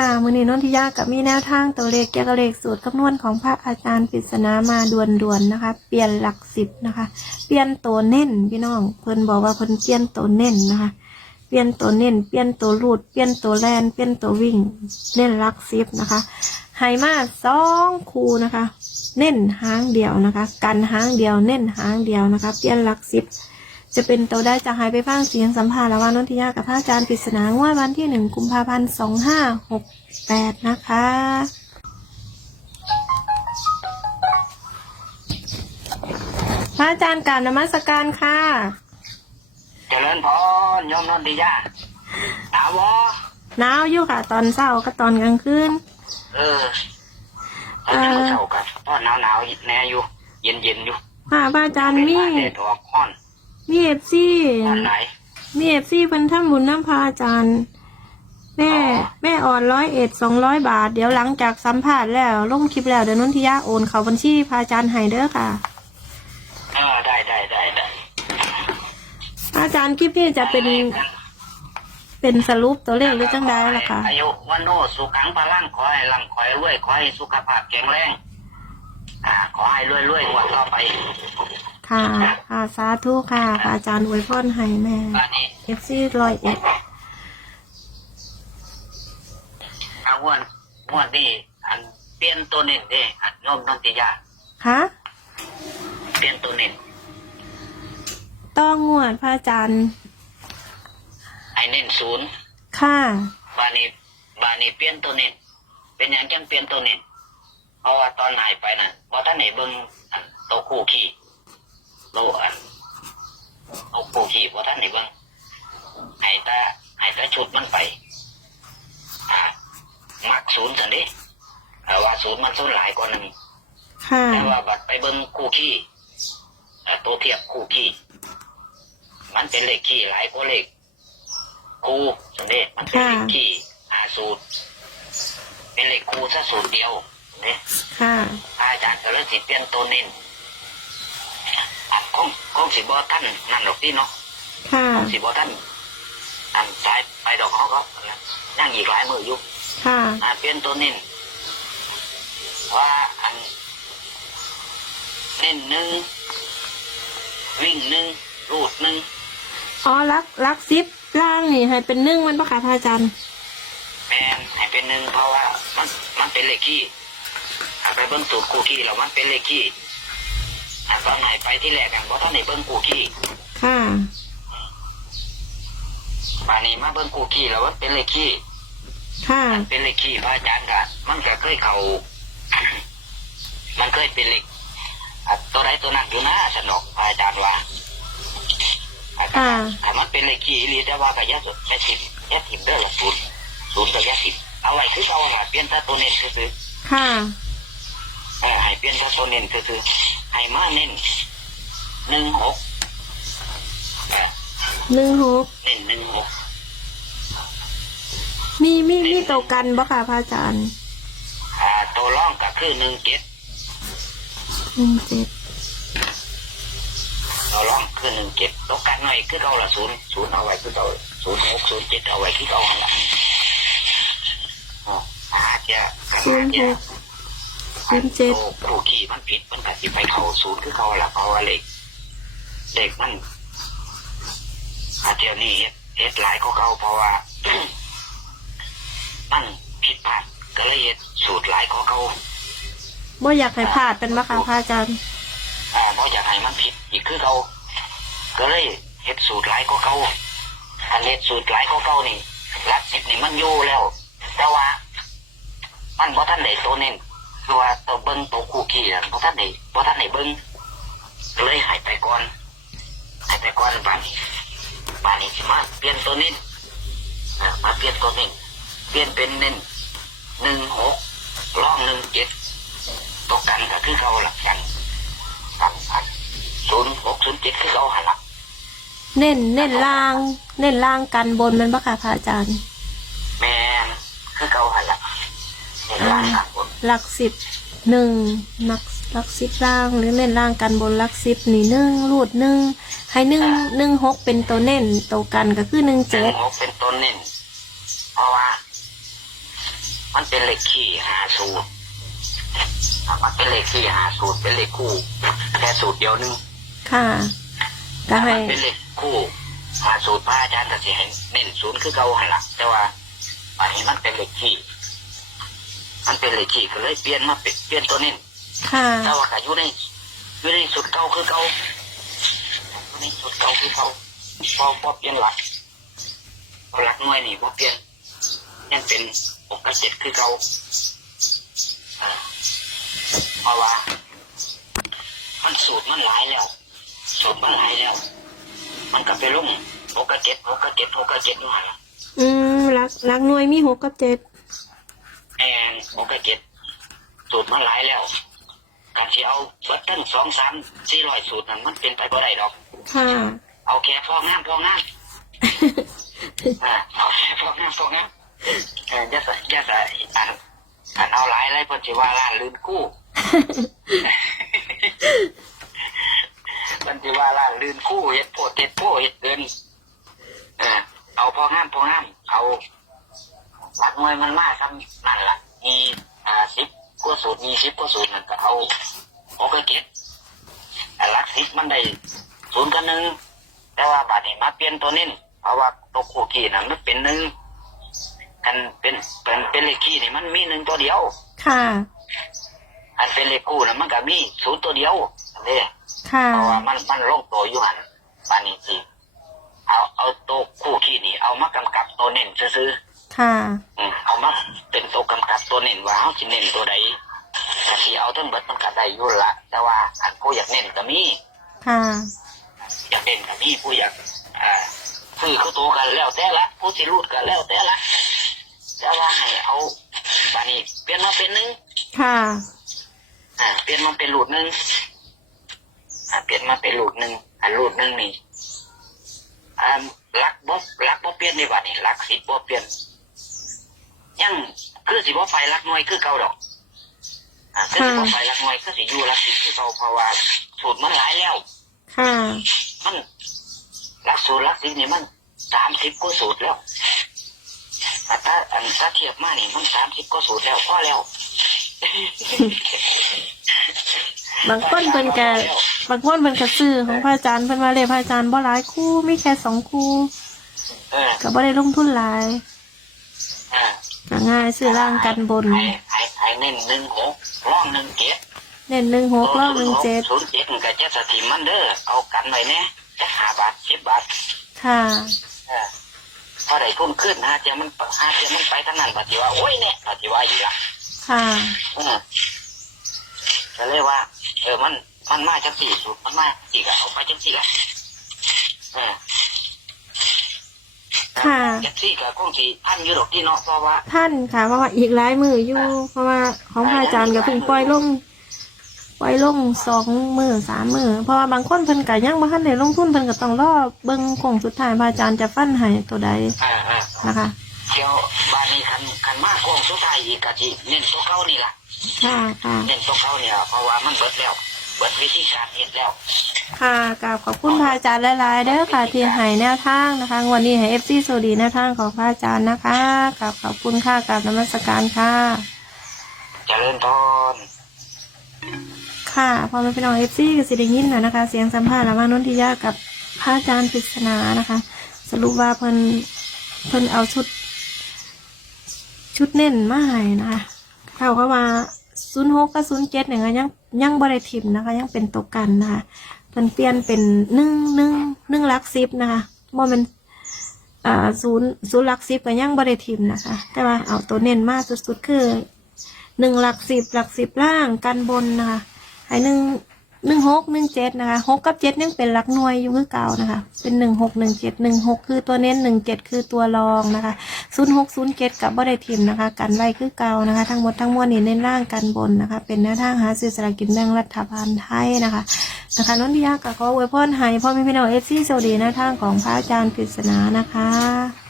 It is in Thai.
ค่ะมือนี้นนทิยากับมีแนวทางตัวเลขเกี่ยวกับเลขสูตรคำนวณของพระอาจารย์ปริศนามาด่วนๆนะคะ เปลี่ยนหลักสิบนะคะ เปลี่ยนตัวเน้นพี่น้อง เพิ่นบอกว่าเพิ่นเปลี่ยนตัวเน้นนะคะ เปลี่ยนตัวเน้น เปลี่ยนตัวรูด เปลี่ยนตัวแลน เปลี่ยนตัววิ่ง เน้นหลักสิบนะคะไฮมาสองคูนะคะ เน้นหางเดียวนะคะ กันหางเดียว เน้นหางเดียวนะคะ เปลี่ยนหลักสิบ จะเป็นตัวได้จะหายไปบ้างเสียงสัมภาษณ์ระหว่างนนทิยากับพระอาจารย์ปริศนางวดวันที่หนึ่งกุมภาพันธ์สองห้าหกแปดนะคะพระอาจารย์กรารนมัสการค่ะเจริญพรโยมนนทิยาถามวะหนาวอยู่ค่ะ ตอนเช้ากับตอนกลางคืนเออตอนเช้าเช้ากันตอนหนาวหนาวๆแน่อยู่ เย็นเย็นๆอยู่ค่ะพระอาจารย์เป็นมีว่าแดดออกห้อน มีเอฟซีตอนไหน มีเอฟซีเพิ่นทำบุญน้ำพระอาจารย์ แม่ อ๋อ แม่อ่อนร้อยเอ็ดสองร้อยบาท เดี๋ยวหลังจากสัมภาษณ์แล้วลงคลิปแล้วเดี๋ยวนนทิยาโอนเขาบัญชีพระอาจารย์ให้เด้อค่ะ เออได้ได้ได้ได้อาจารย์คลิปนี้จะเป็น เป็นสรุปตัวเลขหรือจังใดล่ะคะอายุวันโนสุขังพลังขอให้ลำขอให้รวยขอให้สุขภาพแข็งแรง อ่าขอให้รวยรวยๆงวันต่อไปค่ะ ค่ะ สาธุค่ะพระอาจารย์อวยพรให้แม่บ้านนี้เอฟซีร้อยเอ็ดเอางวนงวนนี่อันเปลี่ยนตัวเน้นเด้อันโยมนนทิยาค่ะเปลี่ยนตัวเน้นต้องงวดพระอาจารย์ให้เน้นศูนย์ค่ะ บานี้บานี้เปลี่ยนตัวเน็ตเป็นอย่างจังเปลี่ยนตัวเน็ตเพ ราะว่าตอนหายไปน่ะพอท่านไหนเบิ่งอันโตวคู่ขี่โตวอันโตวคู่ขี่พอท่านไหนเบิ่งใหายตาใหายตาชุดมันไปอ่ามักศูนย์สันเดิแต่ว่าศูนย์มันศูนย์หลายกว่าหนึ่งค่ะแต่ว่าบัดไปเบิ่งคู่ขี่อ่าตัวเทียบคู่ขี่มันเป็นเลขขี่หลายกว่าเลขคู่สันเดิมันเป็นเลขขี่หาสูตร เป็นเลขคู่ซะสูตรเดียว เนี่ยค่ะอาจารย์ก็เลยสิเปลี่ยนตัวเน้นอะคงคงสิบอท่านนั่นหรอกพี่เนาะค่ะคงสิบอท่านอันสายไปดอกเขาก็ยังอีกหลายมืออยู่ค่ะอ่าเปลี่ยนตัวเน้นว่าอันเน้นหนึ่งวิ่งหนึ่งรูดหนึ่งอ๋อรักรักซิปล่างนี่ให้เป็นนึ่งมันปะคะพระอาจารย์แมนให้เป็นหนึ่งเพราะว่ามันมันเป็นเลขขี้อ่า ไปเบิ้งสูตรคู่ขี้แล้วมันเป็นเลขขี้อ่าตอนไหนไปที่แรกกันเพราะตอนไหนเบิ้งคู่ขี้ค่ะป่านนี้มาเบิ้งคู่ขี้แล้วมันเป็นเลขขี้ค่ะเป็นเลขขี้พระอาจารย์กะมันก็เคยเขามันเคยเป็นเลขอะตัวใดตัวนั้นอยู่นะสนอกพระอาจารย์ว่าอะค่ะถ้ามันเป็นเลขขี้อีหลีแต่ว่าก็อยาสุดแค่สิบแค่สิบเด้อละศูนย์ศูนย์กับยาสิบเอาไว้คือเอาละเปลี่ยนถ้าตัวเน้นคือค่ะ เออให้เปลี่ยนถ้าตัวเน้นคือให้มาเน้นหนึ่งหกเออหนึ่งหกเน้นหนึ่งหกมีมีมีตัวกันปะคะพระอาจารย์อ่าตัวร่องก็คือหนึ่งเจ็ดหนึ่งเจ็ดตัวร่องคือหนึ่งเจ็ดตัวกันหน่อยคือเอาละศูนย์ศูนย์เอาไว้คือเอาศูนย์หกศูนย์เจ็ดเอาไว้คือเอาหันหลังอ๋ออาจจะศูนย์หก ศูนย์เจ็ดโอ้ผู้ขี่มันผิดมันก็สิไปเข้าศูนย์คือเขาละเพราะว่าเลขเลขมันอาเดียวนี้เฮ็ดเฮ็ดหลายก็เขาเพราะว่ามันผิดพลาดก็เลยเฮ็ดสูตรหลายก็เขาบ่อยากให้พลาดเป็นปะคะพระอาจารย์อ่าเพราะอยากให้มันผิดอีกคือเขาก็เลยเฮ็ดสูตรหลายก็เขาอันเฮ็ดสูตรหลายก็เขานี่หลักสิบนี่มันอยู่แล้ว แต่ว่า มันบ่ท่านได้ตัวเน้น คือว่าตัวเบิ้งตัวคู่ขี่น่ะบ่ท่านได้บ่ท่านได้เบิ้งก็เลยใหายไปก่อนใหายไปก่อนบานนี้บานนี้สิมาเปลี่ยนตัวเน้นอ่ามาเปลี่ยนตัวเน้นเปลี่ยนเป็นเน้นหนึ่งหกล่องหนึ่งเจ็ดตกกันก็คือเขาหลักกันกันกันศูนย์หกศูนย์เจ็ดคือเขาหันหลักเน้นเน้นล่าง เน้นล่างกันบนมันปะคะพระอาจารย์ แม่นคือเขาหันหลักเห็นล่างหลักบน หลักสิบหนึ่งหลักหลักสิบล่างหรือเน้นล่างกันบนหลักสิบนี่หนึ่งรูดหนึ่งให้หนึ่งหนึ่งหกเป็นตัวเน้นตัวกันก็คือหนึ่งหนึ่เจ็งดหกเป็นต้นเน้นเพราะว่า มันเป็นเลขขี้หาสูตรอะมันเป็นเลขขี้หาสูตรเป็นเลขคู่แค่สูตรเดียวนึงค่ะก็ให้มันเป็นเลขคู่หาสูตรพระอาจารย์ก็สิให้เน้นศูนย์คือเก่าหันละแต่ว่าอันนี้มันเป็นเลขขี้ มันเป็นเลขขี้ก็เลยเปลี่ยนมาเป็นเปลี่ยนตัวนี้ค่ะแต่ว่าก็อยู่ในอยู่ในสุดเก่าคือเก่าอยู่ในสุดเก่าคือเก่าพอพอเปลี่ยนหลักพอหลักหน่วยนี่พอเปลี่ยนยังเป็นหกกับเจ็ดคือเก่าอ่าเพราะว่า มันสูตรมันหลายแล้ว สูตรมันหลายแล้ว มันก็ไปลุ่มหกกับเจ็ดหกกับเจ็ดหกกับเจ็ดมาละอืมรักรักหน่วยมีหกกับเจ็ด แอนหกกับเจ็ดสูตรมันหลายแล้วการที่เอาเบิดตั้งสองสามสี่ร้อยสูตรนั้นมันเป็นไปไม่ได้ดอก ค่ะ เอาแค่พองามพองามอ่าเอาแค่พองามพองามเออจะใส่จะใส่อันอันเอาหลายอะไรเพิ่นสิว่าล้านลืนกู้ เพิ่นสิว่าล้านลืนกู้เฮ็ดโพดเฮ็ดโพเฮ็ดเกินเออเอาพองามพองามเอาหลักหน่วยมันมาซ้ำนั่นล่ะมีอ่าสิบกว่าสูตรมีสิบกว่าสูตรนั่นก็เอาโอเคเก็ตแต่หลักสิบมันได้ศูนย์ กับหนึ่งแต่ว่าบัดนี้มาเปลี่ยนตัวนี้เพราะว่าตัวคู่ขี้นั้นมันเป็นหนึ่งกันเป็นเป็นเป็นเลขขี้นี่มันมีหนึ่งตัวเดียว ค่ะ อันเป็นเลขคู่นั้นมันก็มีศูนย์ตัวเดียวเนี่ยค่ะเพราะว่ามันมันลงตัวอยู่หันบานนี้สิเอาเอาตัวคู่ขี้นี่เอามากำกับตัวเน้นซื้อค่ะๆอืมเอามาเป็นตัวกำกับตัวเน้นว่าเขาสิเน้นตัวใดถ้าที่เอาทั้งเบิดมันก็ได้อยู่ละแต่ว่าอันผู้อยากเน้นก็มีค่ะ อยากเล่นกับพี่ผู้อยากอ่าซื้อเข้าตัวกันแล้วแต่ละผู้สิรูดกันแล้วแต่ละแต่ว่าให้เอาบานี้เปลี่ยนมาเป็นหนึ่งค่ะอ่าเปลี่ยนมาเป็นรูดหนึ่งอ่าเปลี่ยนมาเป็นรูดหนึ่งอันรูดหนึ่งนี่อ่าลักบ๊อบลักบ๊อบเปลี่ยนในบัดนี้ลักสิบบ๊อบเปลี่ยนยังคือสิบ่ไปลักหน่วยคือเก่าดอก อ่าคือสิบ่ไปลักหน่วยคือสิอยู่ลักสิบคือเก่าเพราะว่าสูตรมันหลายแล้ว ค่ะ มันหลักสูตรหลักสิบนี่มันสามสิบกว่าสูตรแล้วแต่ถ้าอันถ้าเทียบมานี่มันสามสิบกว่าสูตรแล้วพอแล้ว บางคนเพิ่นก็บางคนเพิ่นก็ซื้อของพระอาจารย์เพิ่นว่าเลยพระอาจารย์บ่หลายคู่มีแค่สองคู่เออก็บ่ได้ลงทุนหลายเออก็ง่ายซื้อล่างกันบน ไอ้ไอ้ไอ้เน้นหนึ่งหกร่องหนึ่งเจ็ด เน้นหนึ่งหกล่องหนึ่งเจ็ดศูนย์เจ็ดมันก็จะสถิมมันเด้อเอากันไว้เนี่ยจะหาบาทสิบบาทค่ะเออพอได้ทุนขึ้นฮะเจ้ามันฮะเจ้ามันไปทางนั้นปฏิว่าโอ้ยเนี่ยปฏิว่าอีกละค่ะเออก็เลยว่า เออมันมันมาจังสี่สูตรมันมาสี่กะเอาไปจังสี่ละเออค่ะจังสี่กะคงสี่พันอยูโรปที่เนาะเพราะว่าท่านค่ะเพราะว่าอีกหลายมืออยู่ เพราะว่าของพระอาจารย์ก็เพิ่งปล่อยลง ปล่อยลงสองมือสามมือเพราะว่าบางคนเพิ่นก็ยังบ่ทันได้ลงทุนเพิ่นก็ต้องรอเบิ่งโคงสุดท้ายพระอาจารย์จะฟันให้ตัวใดเออเออนะคะเที่ยวบ้านนี้คันคันมากกองสุดท้ายอีกกะจิเน้นตัวเก่านี่ล่ะค่ะค่ะเน้นตัวเก่าเนี่ยเพราะว่ามันเบิดแล้วเบิดวิธีการเฮ็ดแล้วค่ะกราบขอบคุณพระอาจารย์หลายๆเด้อค่ะที่ให้แนวทางนะคะงวันนี้ให้ FC สวัสดีแนวทางของพระอาจารย์นะคะกราบขอบคุณค่ะกราบนมัสการค่ะเจริญพร ค่ะพอมาเป็นน้อง FC ก็สิได้ยินนะนะคะ เสียงสัมภาษณ์ระหว่างนนทิยากับพระอาจารย์ปริศนานะคะ สรุปว่าเพิ่นเพิ่นเอาชุด ชุดเน้นมาให้นะคะเท่ากับว่าศูนย์หกกับศูนย์เจ็ดเนี่ยยังยังบริทิมนะคะ ยังเป็นตัวกันนะคะเพิ่นเปลี่ยนเป็นหนึ่งหนึ่งหนึ่งลักสิบนะคะบ่เป็นอ่าศูนย์ศูนย์ลักสิบก็ยังบริทิมนะคะ แต่ว่าเอาตัวเน้นมากสุดๆคือ หนึ่งหลักสิบหลักสิบล่างกันบนนะคะให้หนึ่งหนึ่งหกหนึ่งเจ็ดนะคะหกกับเจ็ดยังเป็นหลักหน่วยอยู่คือเก่านะคะ เป็นหนึ่งหกหนึ่งเจ็ดหนึ่งหกคือตัวเน้นหนึ่งเจ็ดคือตัวรองนะคะศูนย์หกศูนย์เจ็ดกับบ่ได้ทิมนะคะ กันไว้คือเก่านะคะ ทั้งหมดทั้งมวลนี่เน้นร่างกันบนนะคะ เป็นแนวทางหาซื้อสลากกินแบ่งรัฐบาลไทยนะคะนะคะนนทิยากับขออวยพรให้พ่อแม่พี่น้องเอฟซีสวัสดีแนวทางของพระอาจารย์กฤษณานะคะ